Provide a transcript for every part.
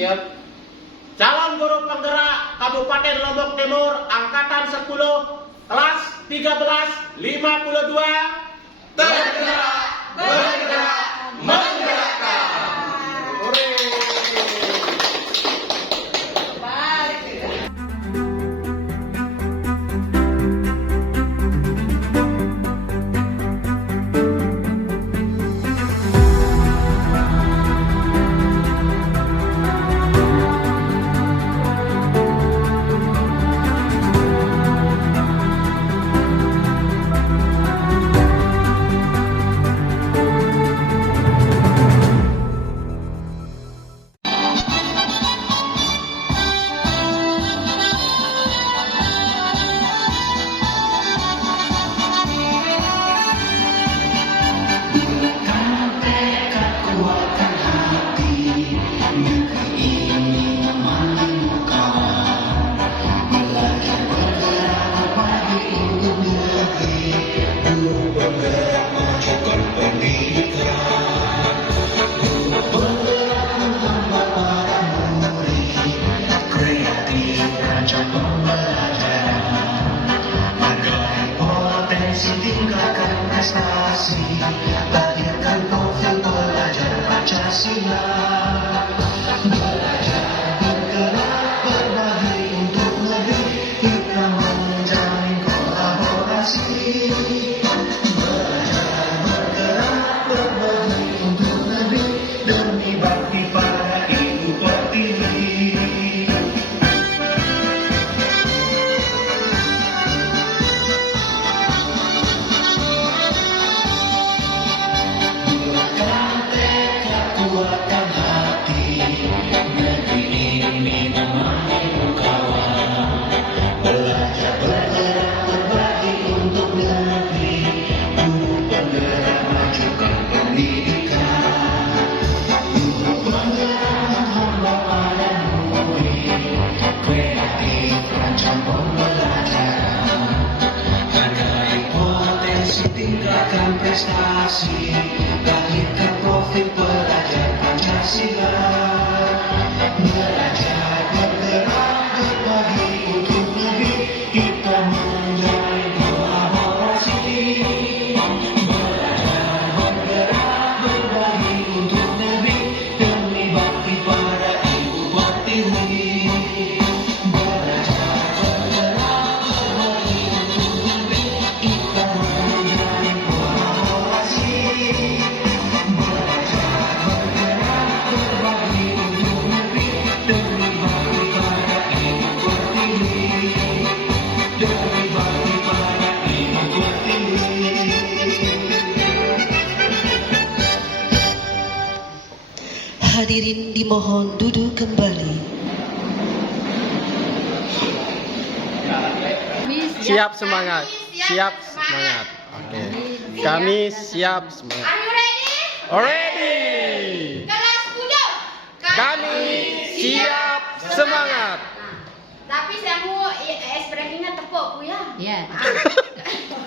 Calon guru penggerak Kabupaten Lombok Timur Angkatan 10 kelas 13 52 tergerak, bergerak, menggerakkan. Tinggalkan prestasi, lahirkan profil pelajar Pancasila. Belajar, bergerak, berbagi untuk negeri, kita menjalin kolaborasi. Belajar, bergerak, berbagi untuk negeri, demi bakti para ibu pertiwi. Kuatkan hati, negeri ini memanggil kawan. Belajar, bergerak, berbagi untuk negeri, guru penggerak majukan pendidikan. Guru penggerak menghamba pada murid, kreatif rancang pembelajaran. Hargai potensi, tinggalkan prestasi, lahirkan profil pelajar Pancasila. Belajar, bergerak, berbagi untuk negeri, kita menjalin kolaborasi. Belajar, bergerak, berbagi untuk negeri, demi bakti para ibu pertiwi. Belajar, bergerak, berbagi untuk negeri, kita menjalin kolaborasi. Hadirin dimohon duduk kembali. Siap semangat, siap semangat. Oke. Kami siap semangat. Are you ready? Already. Kelas 7. Kami siap semangat. Tapi saya mau expressingnya tepuk Bu ya. Iya.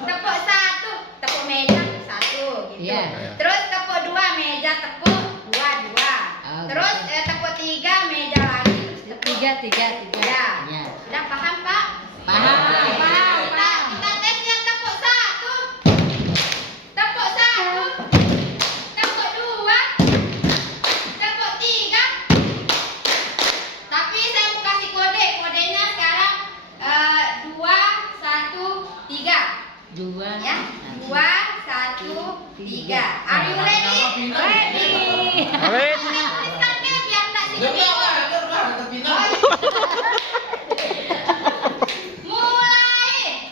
Tepuk 1, tepuk meja 1 gitu. Iya. Terus tepuk 2 meja tepuk 2. Oh, Terus gitu. tepuk 3 meja lagi terus tepuk. Tiga. Ya. Iya. Udah paham Pak? Paham. Paham. Kita tes yang tepuk 1. Tepuk 1. Tepuk 2. Tepuk 3. Tapi saya mau kasih kode. Kodenya sekarang 2 1 3. 2 Ya. 2 1 3. Are you ready? Ready. Already. Tuliskannya biar enggak sini. Mulai.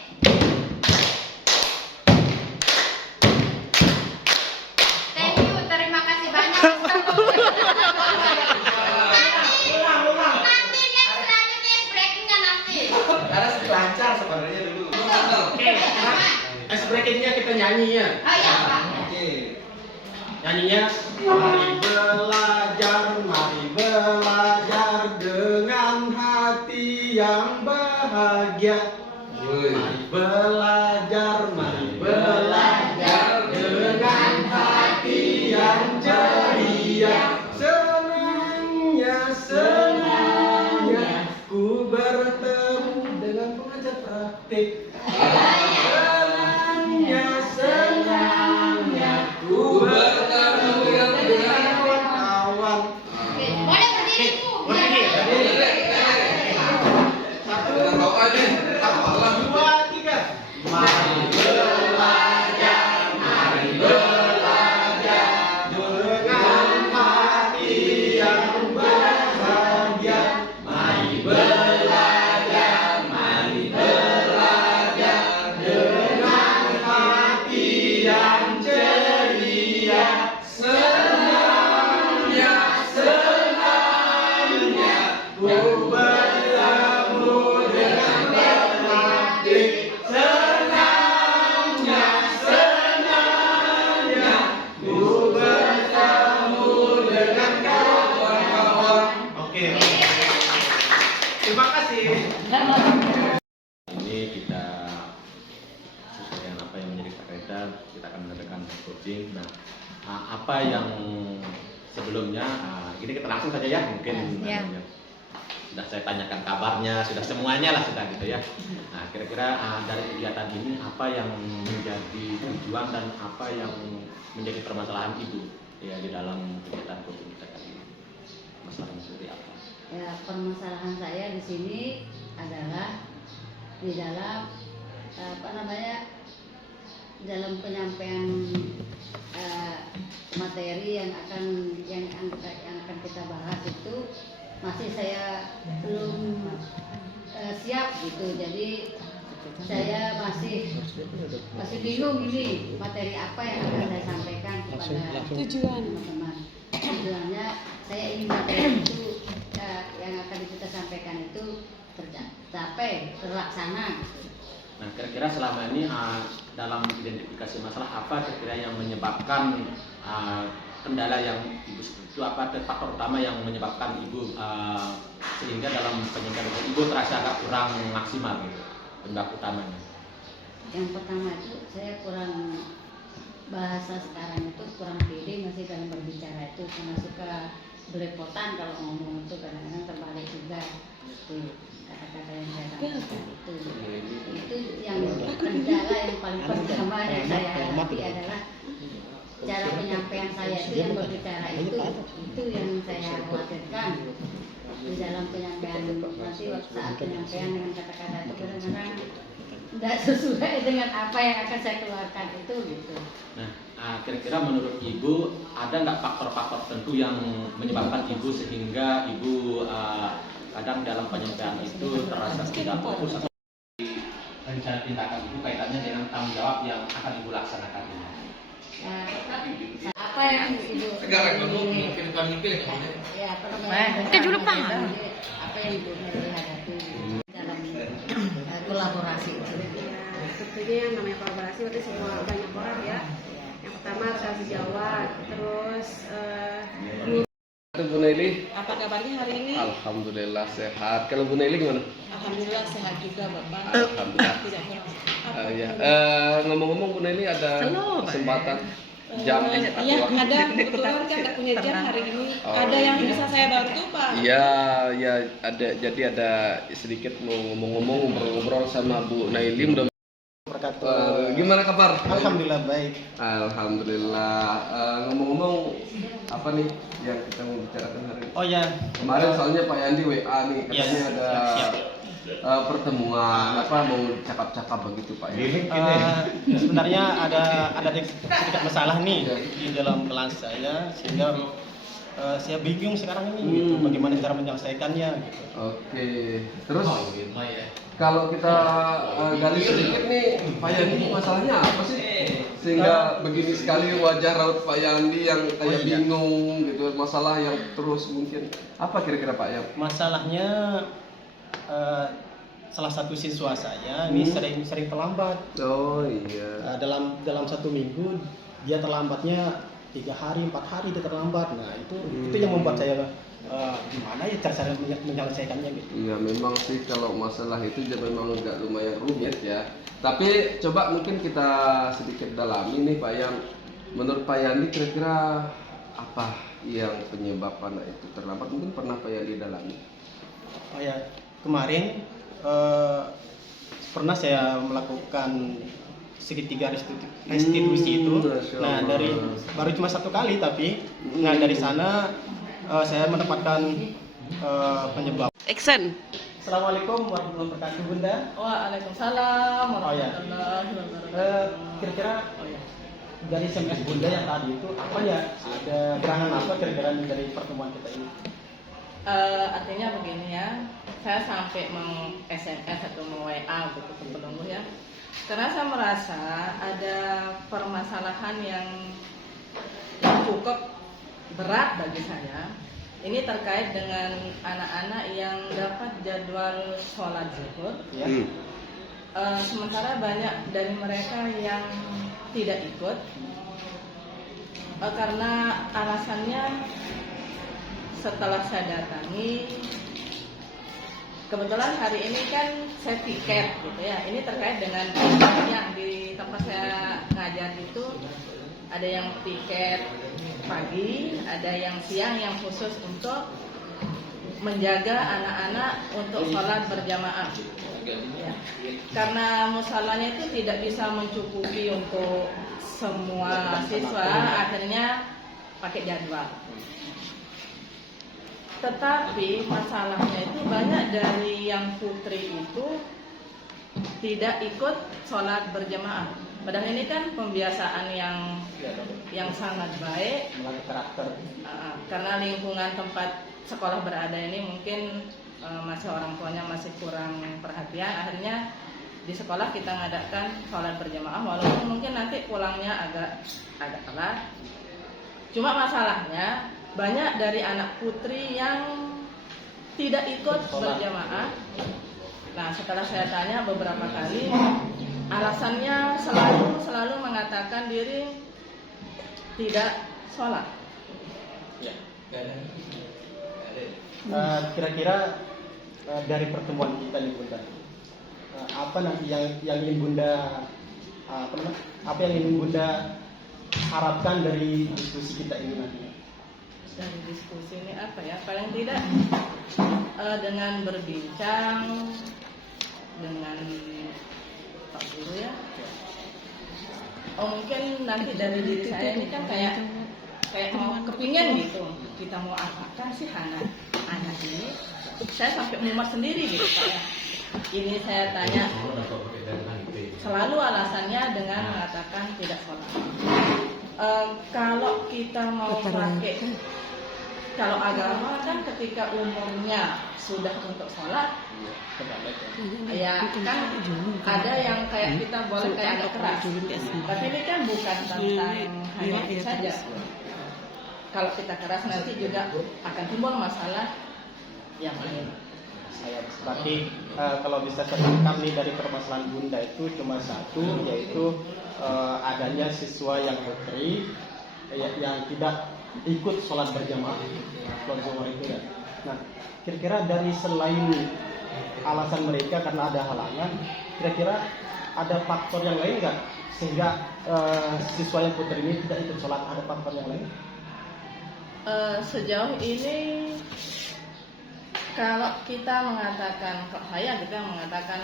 Thank you, terima kasih banyak. Nanti next selanjutnya breakingnya nanti. Karena lancar sebenarnya dulu. Oke. Ice breakingnya kita nyanyi ya. Oh iya Pak. Oke. Nyanyinya mari belajar dengan hati yang bahagia. Mari belajar dengan hati yang ceria. Senangnya Tik. Senangnya ku bertemu dengan kawan-kawan. Oke, boleh berdiri Bu. Berdiri. Satu, dua, tiga. Mari belajar dengan hati yang bahagia. Mari belajar dengan hati yang ceria. Senangnya ku bertemu dengan berlatih. Senangnya ku bertemu dengan kawan-kawan. Oke. Terima kasih. Ini kita sesuai dengan apa yang menjadi kaidah, kita akan mengadakan coaching. Nah, apa yang sebelumnya, ini kita langsung saja ya, mungkin Ya. sudah saya tanyakan kabarnya, sudah semuanya lah sudah gitu ya. Nah, kira-kira dari kegiatan ini apa yang menjadi tujuan dan apa yang menjadi permasalahan ibu ya di dalam kegiatan coaching kita kali ini? Masalahnya seperti apa? Ya, permasalahan saya di sini adalah di dalam dalam penyampaian materi yang akan kita bahas itu masih saya belum siap gitu. Jadi saya masih bingung ini materi apa yang akan saya sampaikan kepada teman-teman. Tujuannya saya ingin materi itu yang akan kita sampaikan itu tercapai, terlaksana. Nah, kira-kira selama ini dalam identifikasi masalah apa kira-kira yang menyebabkan kendala yang ibu itu, apa faktor utama yang menyebabkan ibu sehingga dalam penyampaian ibu terasa agak kurang maksimal gitu, penyebab utamanya? Yang pertama itu saya kurang bahasa sekarang itu kurang pede masih dalam berbicara itu, karena suka belepotan kalau ngomong itu kadang-kadang terbalik juga. Itu kata-kata yang saya sampaikan itu yang kendala yang paling pertama yang saya hadapi adalah cara penyampaian saya itu yang berbicara itu yang saya khawatirkan di dalam penyampaian. Nanti saat penyampaian dengan kata-kata itu kadang-kadang tidak sesuai dengan apa yang akan saya keluarkan itu gitu. Nah, kira-kira menurut ibu ada nggak faktor-faktor tertentu yang menyebabkan ibu sehingga ibu kadang dalam penyampaian itu terasa tidak fokus atau rencana tindakan ibu kaitannya dengan tanggung jawab yang akan ibu laksanakan ini? Apa yang ibu ya apa namanya apa yang ibu hadapi dalam kolaborasi itu? Tentunya yang namanya kolaborasi berarti semua banyak orang ya. Yang pertama harus sejawat, terus Bu Naili, apa kabarnya hari ini? alhamdulillah sehat. Kalau Bu Naili gimana? Alhamdulillah sehat juga Bapak. Alhamdulillah. Tidak kurang. Ya. Ngomong-ngomong Bu Naili ada kesempatan jam Iya ada, kebetulan kan tak punya jam hari ini. Oh, Ada yang iya. bisa saya bantu Pak? Iya, ya ada. Jadi ada sedikit mau ngomong-ngomong ngobrol-ngobrol sama Bu Naili. Gimana kabar? Alhamdulillah baik. Alhamdulillah. Ngomong-ngomong apa nih yang kita mau bicarakan hari ini? Oh ya. Kemarin soalnya Pak Yandi WA nih katanya Iya, ada siap. pertemuan apa mau cakap-cakap begitu Pak Yandi. Sebenarnya ada sedikit masalah nih di dalam kelas saya sehingga saya bingung sekarang ini gitu, bagaimana cara menyelesaikannya gitu. Oke. Terus kalau kita gali sedikit nih Pak Yandi masalahnya apa sih? Sehingga begini sekali wajah raut Pak Yandi yang kayak bingung gitu, masalah yang terus mungkin apa kira-kira Pak Yandi? Masalahnya salah satu siswa saya ini sering terlambat. Oh iya. Dalam satu minggu dia terlambatnya 3 hari 4 hari dia terlambat. Nah itu yang membuat saya gimana ya cara menyelesaikannya gitu. Iya memang sih kalau masalah itu dia memang agak lumayan rumit ya. Tapi coba mungkin kita sedikit dalami nih Pak Yan. Menurut Pak Yandi kira-kira apa yang penyebab anak itu terlambat? Mungkin pernah Pak Yandi dalami. Oh ya, kemarin pernah saya melakukan segitiga restitusi itu. Masya Nah, Allah. dari baru cuma 1 kali, tapi nah dari sana saya mendapatkan penyebab. Action. Assalamualaikum warahmatullahi wabarakatuh, Bunda. Waalaikumsalam Oh, ya. warahmatullahi wabarakatuh. Kira-kira dari SMS Bunda yang tadi itu apa ya? Ada gerangan apa kira-kira dari pertemuan kita ini? Artinya begini ya, saya sampai meng-SMS atau meng-WA gitu ke penunggu ya, karena saya merasa ada permasalahan yang cukup berat bagi saya. Ini terkait dengan anak-anak yang dapat jadwal sholat zuhur, Ya. sementara banyak dari mereka yang tidak ikut karena alasannya setelah saya datangi, kebetulan hari ini kan saya piket gitu ya. Ini terkait dengan yang di tempat saya ngajar itu ada yang piket pagi, ada yang siang yang khusus untuk menjaga anak-anak untuk sholat berjamaah. Ya. Karena musolanya itu tidak bisa mencukupi untuk semua siswa, akhirnya pakai jadwal. Tetapi masalahnya itu banyak dari yang putri itu tidak ikut sholat berjamaah. Padahal ini kan pembiasaan yang sangat baik. Melatih karakter. Karena lingkungan tempat sekolah berada ini mungkin masih orang tuanya masih kurang perhatian. Akhirnya di sekolah kita ngadakan sholat berjamaah, walaupun mungkin nanti pulangnya agak telat. Cuma masalahnya banyak dari anak putri yang tidak ikut berjamaah. Nah, setelah saya tanya beberapa kali, alasannya selalu mengatakan diri tidak sholat. Ya. Kira-kira dari pertemuan kita nih, Bunda, apa nanti yang ingin Bunda apa yang ingin Bunda harapkan dari diskusi kita ini nantinya? Dari diskusi ini apa ya? Paling tidak dengan berbincang dengan Pak Guru ya. Mungkin nanti dari diri saya ini kan kayak mau kepingin gitu. Kita mau apakan sih anak ini? Saya sampai mumet sendiri gitu Pak ya. Ini saya tanya, selalu alasannya dengan mengatakan tidak sholat. Kalau kita mau pakai, kalau agama kan ketika umurnya sudah untuk sholat, ya kan ada yang kayak kita boleh kayak agak keras. Tapi ini kan bukan tentang hanya itu saja. Kalau kita keras nanti juga akan timbul masalah yang lain. Berarti kalau bisa saya tangkap nih dari permasalahan Bunda itu cuma satu, yaitu adanya siswa yang putri yang tidak ikut sholat berjamaah sholat zuhur itu ya. Nah, kira-kira dari selain alasan mereka karena ada halangan, kira-kira ada faktor yang lain nggak sehingga siswa yang putri ini tidak ikut sholat? Ada faktor yang lain? Sejauh ini kalau kita mengatakan, kok saya kita mengatakan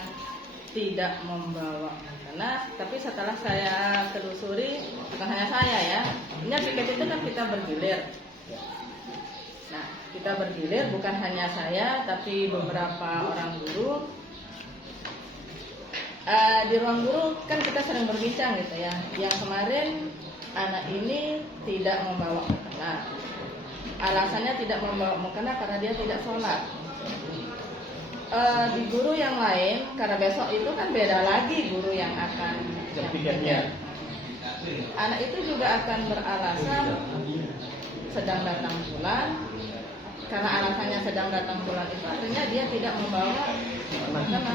tidak membawa mukena, tapi setelah saya telusuri, bukan hanya saya ya, ini piket itu kan kita bergilir. Nah, kita bergilir bukan hanya saya, tapi beberapa orang guru. Di ruang guru kan kita sering berbincang gitu ya. Yang kemarin anak ini tidak membawa mukena. Alasannya tidak membawa mukena karena dia tidak sholat. Di guru yang lain, karena besok itu kan beda lagi guru yang akan Pikirnya. anak itu juga akan beralasan sedang datang bulan. Karena alasannya sedang datang bulan itu artinya dia tidak membawa mukena.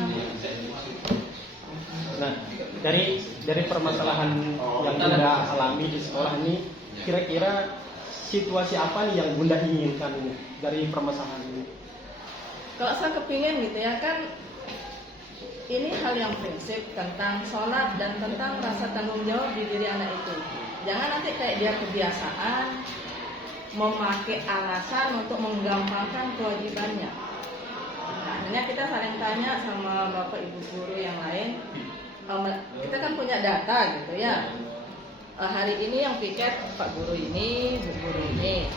Nah, dari permasalahan yang Bunda alami di sekolah ini, kira-kira situasi apa nih yang Bunda inginkan ini dari permasalahan ini? Kalau saya kepingin gitu ya kan, ini hal yang prinsip tentang sholat dan tentang rasa tanggung jawab di diri anak itu. Jangan nanti kayak dia kebiasaan memakai alasan untuk menggampangkan kewajibannya. Nah, Akhirnya kita saling tanya sama bapak ibu guru yang lain. Kita kan punya data gitu ya. Hari ini yang piket pak guru ini, bu guru ini.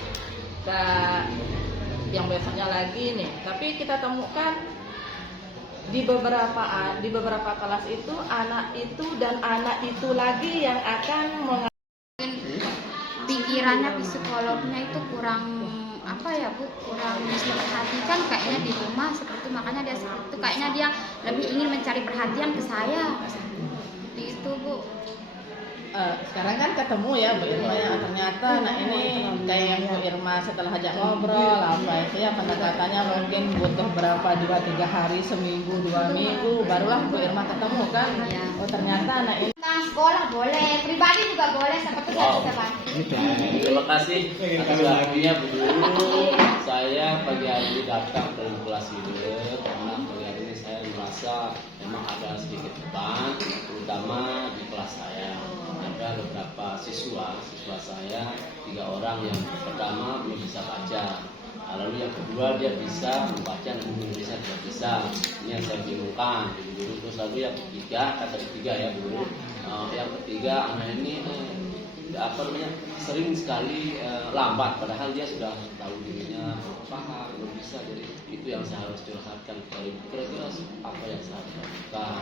Yang besoknya lagi nih. Tapi kita temukan di beberapa kelas itu anak itu dan anak itu lagi yang akan Pikirannya psikolognya itu kurang apa ya Bu, kurang memperhatikan kayaknya di rumah seperti, makanya dia seperti itu, kayaknya dia lebih ingin mencari perhatian ke saya itu Bu. Sekarang kan ketemu ya Bu Irma ya, ternyata nah ini kayak yang Bu Irma setelah ajak ngobrol apa itu ya, pendekatannya mungkin butuh berapa 2-3 hari, seminggu 2 minggu barulah Bu Irma ketemu kan. Iya. Oh ternyata anak ini Sekolah boleh, pribadi juga boleh, seperti itu saya bisa bantu. Terima kasih atas waktunya Bu Guru. Saya pagi hari ini datang ke kelas ini karena pagi hari ini saya merasa memang ada sedikit beban, terutama di kelas saya. Ada beberapa siswa saya 3 orang yang pertama belum bisa baca. Lalu yang kedua dia bisa membaca dan menulisnya tidak bisa. Ini yang saya bingungkan Bu Guru. Terus lalu yang ketiga, kata ketiga ya Bu Guru. Yang ketiga anak ini sering sekali lambat, padahal dia sudah tahu dirinya paham, belum bisa. Jadi itu yang saya harus curhatkan kepada ibu. Kira-kira apa yang saya harus lakukan?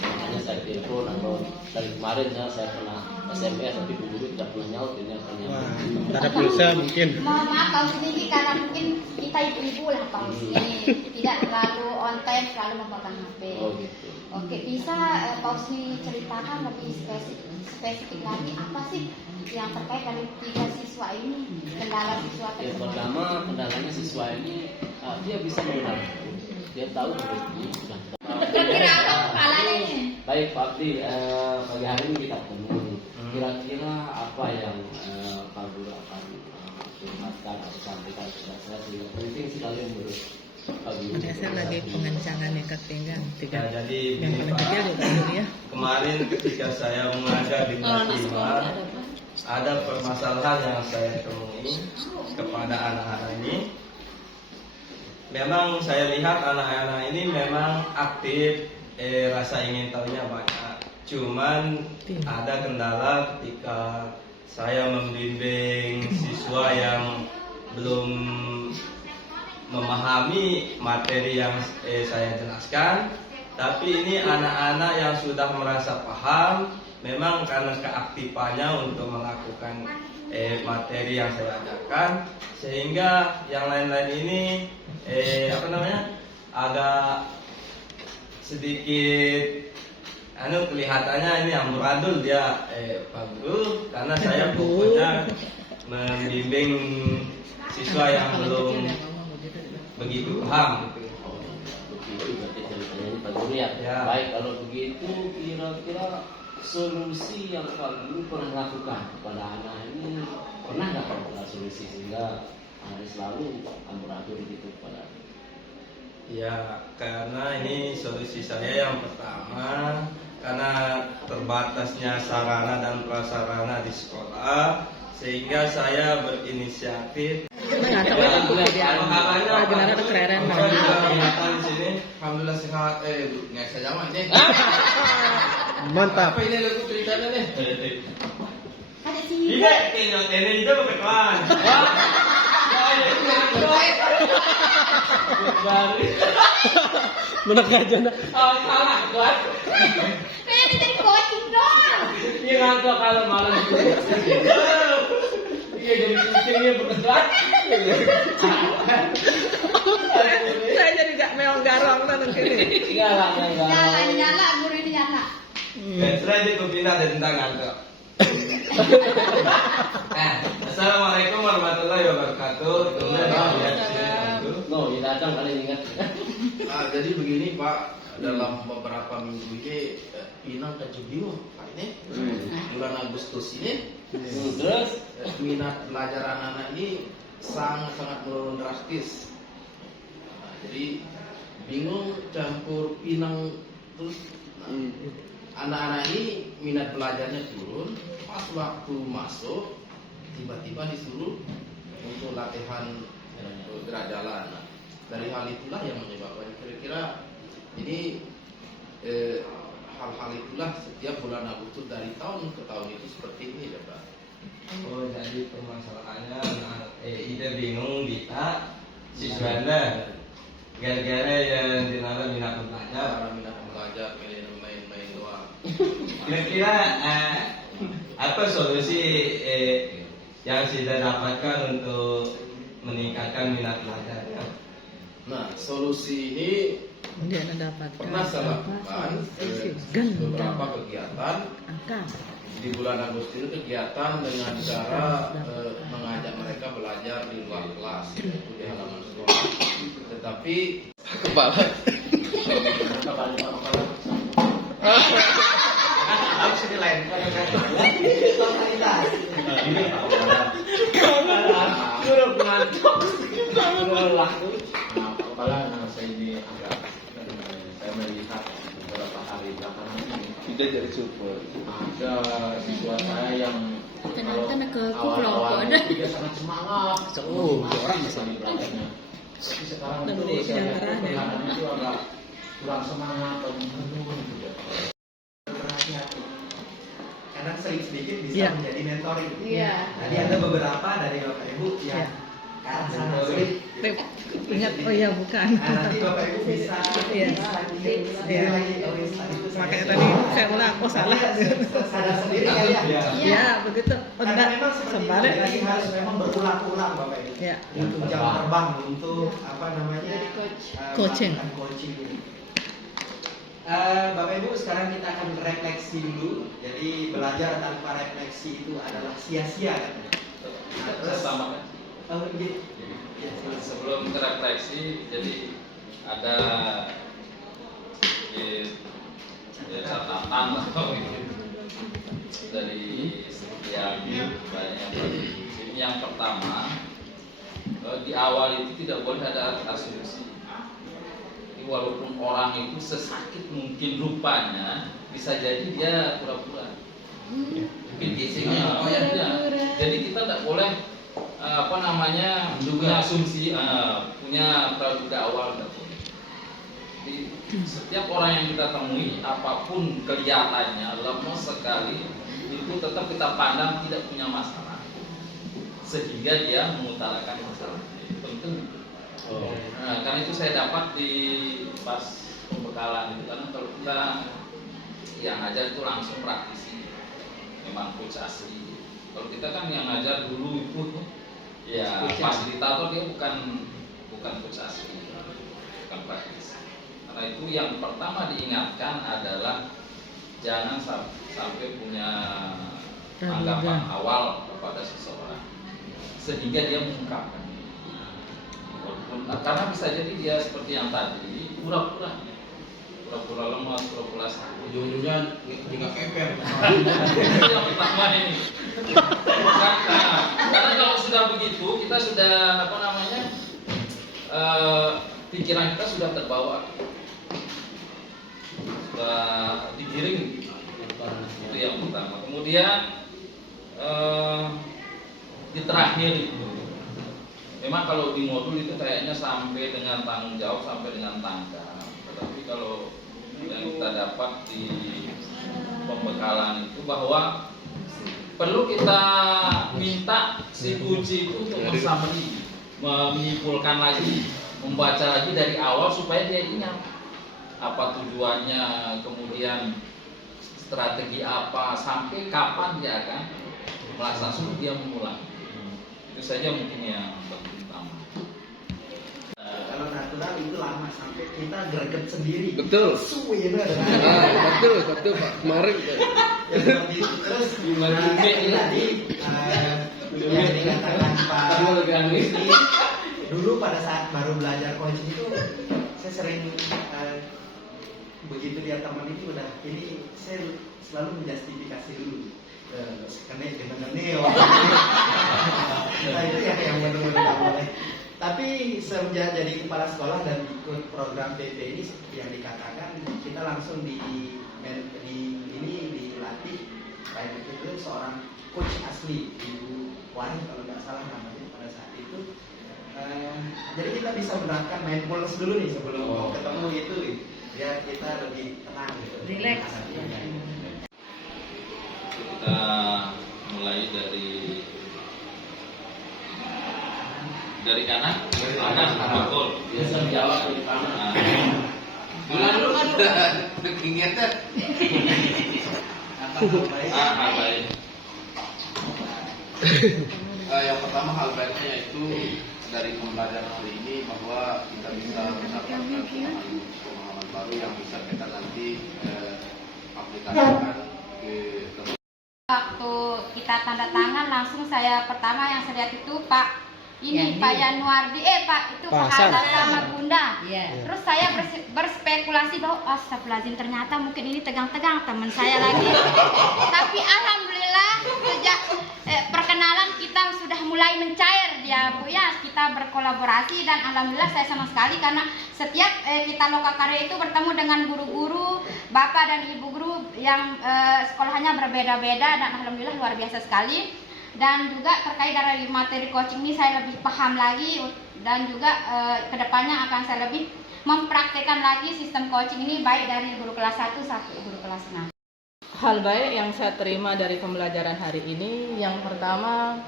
Makanya saya telepon, atau dari kemarin saya pernah SMS tapi Bu Guru tidak pernah nyaut, ini akan Ada pulsa mungkin. Mohon maaf Paus ini karena mungkin kita ibu-ibu lah Paus ini tidak terlalu on time, selalu memegang HP. Oh gitu. Oke, bisa Paus ini ceritakan lebih spesifik lagi apa sih yang terkait dari 3 siswa ini, kendala siswa Yang tersebut? pertama, kendalanya siswa ini dia bisa mengenal, dia tahu berarti sudah. Kira-kira apa kepalanya ini? Baik Pak Abdi, pagi hari ini kita ketemu. Kira-kira apa yang Pak Guru akan curhatkan atau sampaikan kepada saya sehingga penting sekali menurut Pak Guru. saya lagi pengencangan ikat pinggang Ya, jadi yang gini paling Pak, kecil juga dulu ya. kemarin ketika saya mengajar di kelas 5, ada permasalahan yang saya temui kepada anak-anak ini. Memang saya lihat anak-anak ini memang aktif, rasa ingin tahunya banyak. Cuman ada kendala ketika saya membimbing siswa yang belum memahami materi yang saya jelaskan. Tapi ini anak-anak yang sudah merasa paham, memang karena keaktifannya untuk melakukan materi yang saya ajarkan, sehingga yang lain-lain ini agak sedikit kelihatannya ini amburadul dia Pak Guru, karena saya fokusnya membimbing siswa yang belum begitu paham. Berarti ceritanya ini Pak Guru ya. Baik, kalau begitu kira-kira solusi yang Pak Guru pernah lakukan kepada anak ini, pernah nggak Pak solusi sehingga anak selalu amburadul gitu kepada? Ya, karena ini solusi saya yang pertama, karena terbatasnya sarana dan prasarana di sekolah, sehingga saya berinisiatif. Benar tuh keren di sini. Alhamdulillah sehat. Nggak saya jawab nih. Mantap. Apa ini lagu ceritanya nih? Ada sini. Ini itu kebetulan. Menak aja nak. Salah, Tuan. Kayak ini jadi coaching doang. Iya ngantuk kalau malam itu. Iya jadi kucingnya berkesan. Saya jadi gak meong garong nanti ini. Nyala, guru ini nyala. Setelah itu pindah dari tangan kok. Assalamualaikum warahmatullahi wabarakatuh. No, ya datang kalian ingat. Jadi begini Pak, dalam beberapa minggu ini Pinang kejadian Pak ini bulan Agustus ini. Terus Minat belajar anak-anak ini sangat menurun drastis. Jadi bingung campur Pinang terus. Anak-anak ini minat belajarnya turun. Pas waktu masuk tiba-tiba disuruh untuk latihan gerak jalan. dari hal itulah yang menyebabkan kira-kira ini hal-hal itulah setiap bulan Agustus dari tahun ke tahun itu seperti ini ya Pak. Oh, jadi permasalahannya ide bingung kita siswa Anda gara-gara yang dinamakan minat belajar. Minat belajar, main-main doang. Kira-kira apa solusi yang sudah dapatkan untuk meningkatkan minat belajarnya? Nah, solusi ini pernah saya lakukan beberapa kegiatan di bulan Agustus itu, kegiatan dengan cara mengajak mereka belajar di luar kelas, yaitu di halaman sekolah. Tetapi kepala Harus dilempar Kepala saya ini agak saya melihat beberapa hari belakangan ini Tidak jadi support. ada siswa saya yang Kena ke awal-awal kelompok. dia sangat semangat, orang misalnya belajarnya. Tapi sekarang itu saya lihat kelihatannya itu agak kurang semangat atau menurun gitu ya. berhati-hati. Kadang sedikit bisa menjadi mentoring. Jadi ada beberapa dari Bapak Ibu yang ke arah sana sulit. Ingat, oh ya bukan. Nah, nanti Bapak Ibu bisa sendiri lagi. Oh, Makanya tadi saya ulang, oh salah. Sadar sendiri kali ya. Ya begitu. Oh, Karena enggak, memang seperti itu. sebalik Jadi lagi. harus memang berulang-ulang Bapak Ibu. Ya. Untuk jam terbang, untuk apa namanya? Coaching. melakukan coaching. Bapak Ibu, sekarang kita akan refleksi dulu. Jadi belajar tanpa refleksi itu adalah sia-sia. Nah, terus Sama oh, gitu. Sebelum terefleksi, jadi ada catatan lah dari sekian banyak. Ini yang pertama, di awal itu tidak boleh ada asumsi. Jadi walaupun orang itu sesakit mungkin rupanya, bisa jadi dia pura-pura. Mungkin gisingnya, jadi kita tidak boleh punya asumsi, punya praduga awal. Jadi setiap orang yang kita temui, apapun kelihatannya lemes sekali, itu tetap kita pandang tidak punya masalah, sehingga dia mengutarakan masalah. Itu penting. Nah, karena itu saya dapat di pas pembekalan itu, karena kalau kita yang ngajar itu langsung praktisi, memang coach asli. Kalau kita kan yang ngajar dulu itu ya fasilitator, dia bukan coach asli, bukan praktisi. Karena itu yang pertama diingatkan adalah jangan sampai punya anggapan awal kepada seseorang sehingga dia mengungkapkan. Karena bisa jadi dia seperti yang tadi pura-pura lemas, pura-pura sakit. Ujung-ujungnya nggak keper. Yang pertama ini. Karena kalau sudah begitu, kita sudah pikiran kita sudah terbawa, sudah digiring. Itu yang pertama. Kemudian di terakhir itu, memang kalau di modul itu kayaknya sampai dengan tanggung jawab, sampai dengan tangga. Tetapi kalau yang kita dapat di pembekalan itu bahwa perlu kita minta si uji itu untuk mensummary, menyimpulkan lagi, membaca lagi dari awal supaya dia ingat apa tujuannya, kemudian strategi apa, sampai kapan dia akan merasa sulit dia mengulang. Itu saja mungkin yang penting utama. Kalau natural itu lama sampai kita greget sendiri. Betul. Suwe benar. Betul Pak. Kemarin. Ya, seperti itu. Terus tadi yang dikatakan Pak ini dulu pada saat baru belajar coaching itu saya sering begitu dia teman ini udah ini saya selalu menjustifikasi dulu karena dengan neo. Nah itu yang benar-benar tidak boleh. Tapi semenjak jadi kepala sekolah dan ikut program PP ini seperti yang dikatakan, kita langsung dilatih kayak itu seorang coach asli, Ibu Wani kalau nggak salah namanya pada saat itu. Jadi kita bisa menerapkan mindfulness dulu nih sebelum ketemu itu, biar kita lebih tenang gitu. Relax. Kita mulai dari kanan. Kanan, betul. Biasa jawab dari kanan. Dulu kan udah ingatnya. hal baik. Yang pertama hal baiknya yaitu dari pembelajaran hari ini bahwa kita bisa mendapatkan pemahaman baru yang bisa kita nanti aplikasikan ke tempat. Waktu kita tanda tangan langsung pertama yang saya lihat itu Pak Pak Yanuardi, Pak itu Pak Hasan sama Bunda. Terus saya berspekulasi bahwa astagfirullahaladzim, ternyata mungkin ini tegang-tegang teman saya lagi. Tapi alhamdulillah sejak perkenalan kita sudah mulai mencair dia Bu ya. Kita berkolaborasi dan alhamdulillah saya senang sekali karena setiap kita Lokakarya itu bertemu dengan guru-guru, bapak dan ibu guru yang sekolahnya berbeda-beda dan alhamdulillah luar biasa sekali. Dan juga terkait dari materi coaching ini saya lebih paham lagi dan juga kedepannya akan saya lebih mempraktekkan lagi sistem coaching ini baik dari guru kelas 1 sampai guru kelas 6. Hal baik yang saya terima dari pembelajaran hari ini, yang pertama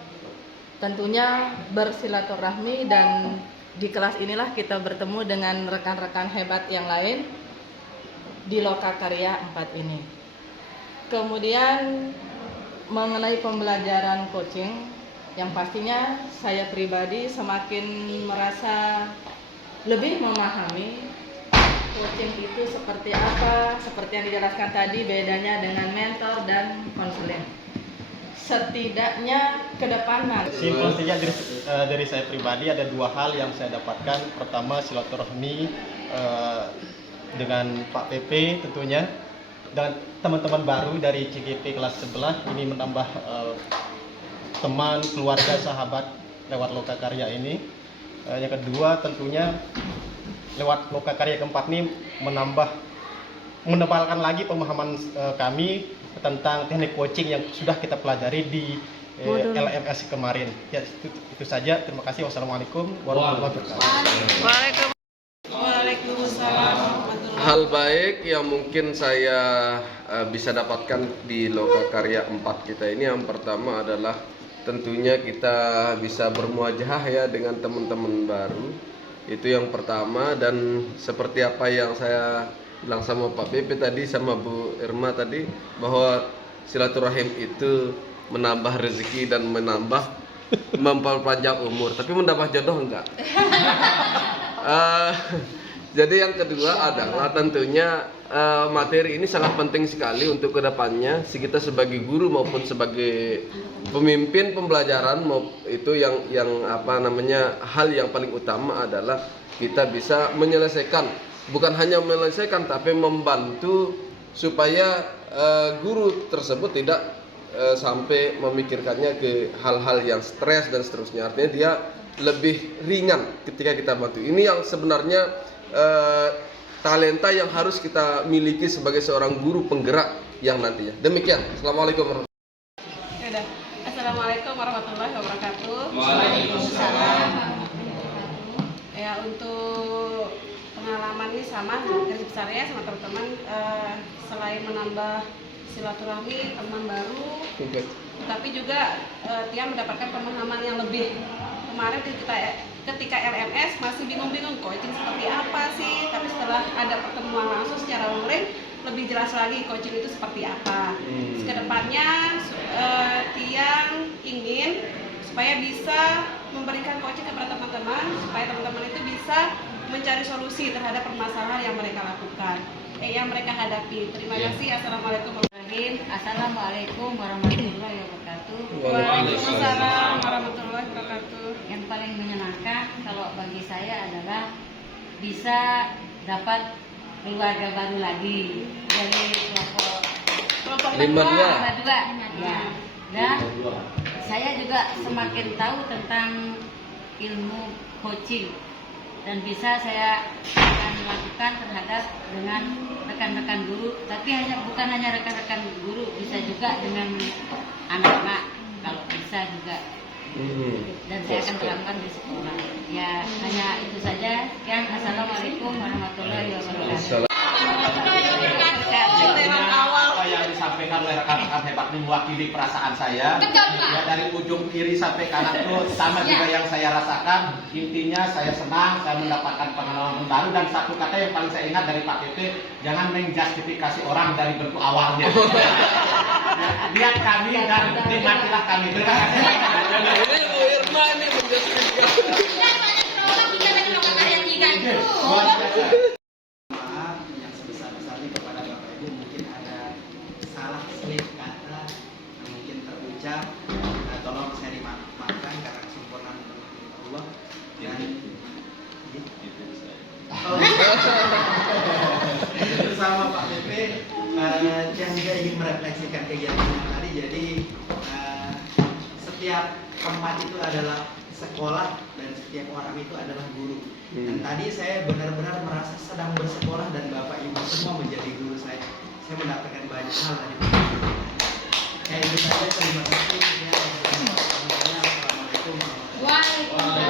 tentunya bersilaturahmi, dan di kelas inilah kita bertemu dengan rekan-rekan hebat yang lain di Lokakarya 4 ini. Kemudian mengenai pembelajaran coaching, yang pastinya saya pribadi semakin merasa lebih memahami coaching itu seperti apa, seperti yang dijelaskan tadi bedanya dengan mentor dan konseling. Setidaknya ke depan nanti. Simpel saja dari saya pribadi ada dua hal yang saya dapatkan. Pertama silaturahmi dengan Pak PP tentunya, dan teman-teman baru dari CGP kelas 11 ini menambah teman, keluarga, sahabat lewat Lokakarya ini. Yang kedua tentunya lewat Lokakarya keempat ini menebalkan lagi pemahaman kami tentang teknik coaching yang sudah kita pelajari di LMS kemarin. Ya itu saja. Terima kasih. Wassalamualaikum warahmatullahi wabarakatuh. Waalaikumsalam. Hal baik yang mungkin saya bisa dapatkan di Lokakarya 4 kita ini, yang pertama adalah tentunya kita bisa bermuajahah ya dengan teman-teman baru. Itu yang pertama, dan seperti apa yang saya bilang sama Pak Pepe tadi sama Bu Irma tadi, bahwa silaturahim itu menambah rezeki dan memperpanjang umur, tapi menambah jodoh enggak. Jadi yang kedua adalah tentunya materi ini sangat penting sekali untuk kedepannya. Kita sebagai guru maupun sebagai pemimpin pembelajaran, itu yang hal yang paling utama adalah kita bisa menyelesaikan, bukan hanya menyelesaikan tapi membantu supaya guru tersebut tidak sampai memikirkannya ke hal-hal yang stres dan seterusnya. Artinya dia lebih ringan ketika kita bantu. Ini yang sebenarnya talenta yang harus kita miliki sebagai seorang guru penggerak yang nantinya. Demikian. Assalamualaikum warahmatullahi wabarakatuh. Assalamualaikum warahmatullahi wabarakatuh. Waalaikumsalam. Ya, untuk pengalaman ini sama garis besarnya sama teman-teman, selain menambah silaturahmi, teman baru, tapi juga dia mendapatkan pemahaman yang lebih. Kemarin ketika LMS masih bingung-bingung coaching seperti apa sih, tapi setelah ada pertemuan langsung secara online lebih jelas lagi coaching itu seperti apa. Kedepannya Tiang ingin supaya bisa memberikan coaching kepada teman-teman, supaya teman-teman itu bisa mencari solusi terhadap permasalahan yang mereka lakukan, yang mereka hadapi. Terima kasih. Assalamualaikum warahmatullahi wabarakatuh. Waalaikumsalam warahmatullahi wabarakatuh. Yang paling menyenangkan kalau bagi saya adalah bisa dapat keluarga baru lagi dari kelompok 52 ya. Dan saya juga semakin tahu tentang ilmu coaching, dan bisa saya akan lakukan terhadap dengan rekan-rekan guru, tapi bukan hanya rekan-rekan guru, bisa juga dengan anak-anak kalau bisa juga Dan saya akan terapkan di sekolah. Ya hanya itu saja. Sekian. Assalamualaikum warahmatullahi wabarakatuh. Apa yang disampaikan oleh rekan-rekan hebat ini mewakili perasaan saya. Ya, dari ujung kiri sampai kanan itu sama juga yang saya rasakan. Intinya saya senang, saya mendapatkan pengalaman baru, dan satu kata yang paling saya ingat dari Pak PP, jangan menjustifikasi orang dari bentuk awalnya. Lihat kami dan nikmatilah kami. Terima kasih. Ini Bu Irma ini menjustifikasi. Maaf yang sebesar-besarnya kepada Bapak Ibu, mungkin ada salah selip kata yang mungkin terucap, tolong saya dimaafkan karena kesempurnaan Allah. Dan bersama Pak PP yang juga ingin merefleksikan kegiatan yang tadi. Jadi setiap tempat itu adalah sekolah dan setiap orang itu adalah guru. Dan tadi saya benar-benar merasa sedang bersekolah dan Bapak Ibu semua menjadi guru saya. Saya mendapatkan banyak hal dari Bapak Ibu. Kayak gitu saja, terima kasih. Assalamualaikum warahmatullahi wabarakatuh.